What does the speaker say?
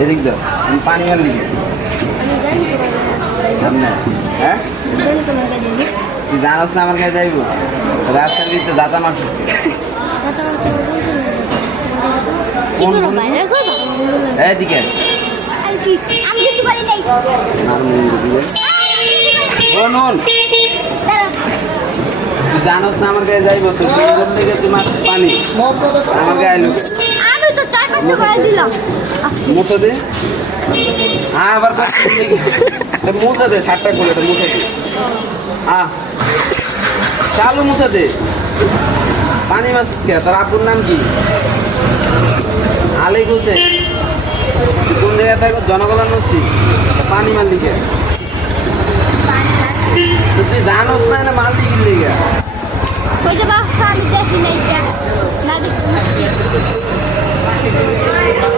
এদিক দাও পানি মার লিখে হ্যাঁ তুই জানাস না আমার কাছে যাইব রাস্তার ভিতরে দাদা মারছিস এদিকে নুন তুই জানাস না আমার কাছে যাইব তো লেগে তুই মারছিস পানি আমার গায়ে লোকে মুছে দে আবার মুছে দে সাতটা করে মুছে দে চালু মুছে দে পানি মারছিস কে তোর আব্বুর নাম কি আলী হোসেন কোন জায়গায় থাকবো জনগণের মসজিদ পানি মারলি কে তুই জানোস না মারলি কিনলি কে